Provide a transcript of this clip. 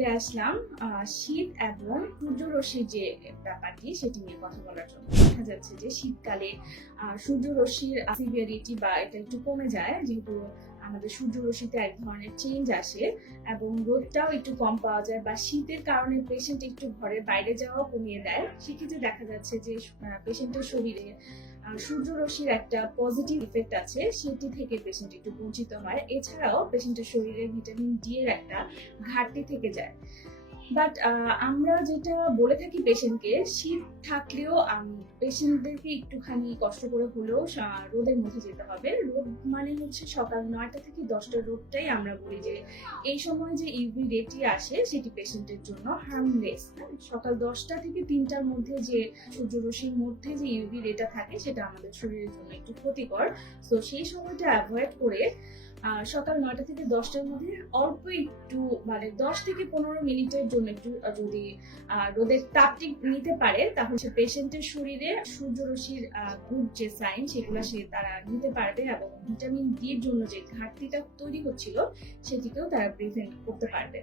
চলে আসলাম শীত এবং সূর্যরশ্মির যে ব্যাপারটি সেটি নিয়ে কথা বলার জন্য। দেখা যাচ্ছে যে শীতকালে সূর্যরশ্মির সিভিয়ারিটি বা এটা একটু কমে যায়, যেহেতু আমাদের সূর্যরশ্মিতে এক ধরনের চেঞ্জ আসে এবং রোদটাও একটু কম পাওয়া যায়, বা শীতের কারণে পেশেন্ট একটু ঘরের বাইরে যাওয়াও কমিয়ে দেয়। সেক্ষেত্রে দেখা যাচ্ছে যে পেশেন্টের শরীরে সূর্যরশ্মির একটা পজিটিভ ইফেক্ট আছে, সেটি থেকে পেশেন্ট একটু বঞ্চিত হয়। এছাড়াও পেশেন্টের শরীরে ভিটামিন ডি এর একটা ঘাটতি থেকে যায়। বাট আমরা যেটা বলে থাকি পেশেন্টকে, শীত থাকলেও পেশেন্টদেরকে একটুখানি কষ্ট করে হলেও রোদের মধ্যে যেতে হবে। রোদ মানে হচ্ছে সকাল 9টা থেকে 10টার রোদটাই আমরা বলি যে এই সময় যে ইউভি রেটি আসে সেটি পেশেন্টের জন্য হার্মলেস। সকাল 10টা থেকে 3টার মধ্যে যে সূর্যরশ্মির মধ্যে যে ইউভি রেটা থাকে সেটা আমাদের শরীরের জন্য একটু ক্ষতিকর। তো সেই সময়টা অ্যাভয়েড করে সকাল 9টা থেকে 10টার মধ্যে অল্প একটু, মানে 10 থেকে 15 মিনিটের জন্য একটু যদি রোদের তাপটি নিতে পারে, তাহলে পেশেন্টের শরীরে সূর্যরশ্মির গুড যে সাইন সেগুলো তারা নিতে পারবে এবং ভিটামিন ডি এর জন্য যে ঘাটতিটা তৈরি হচ্ছিল সেটিকেও তারা প্রিভেন্ট করতে পারবে।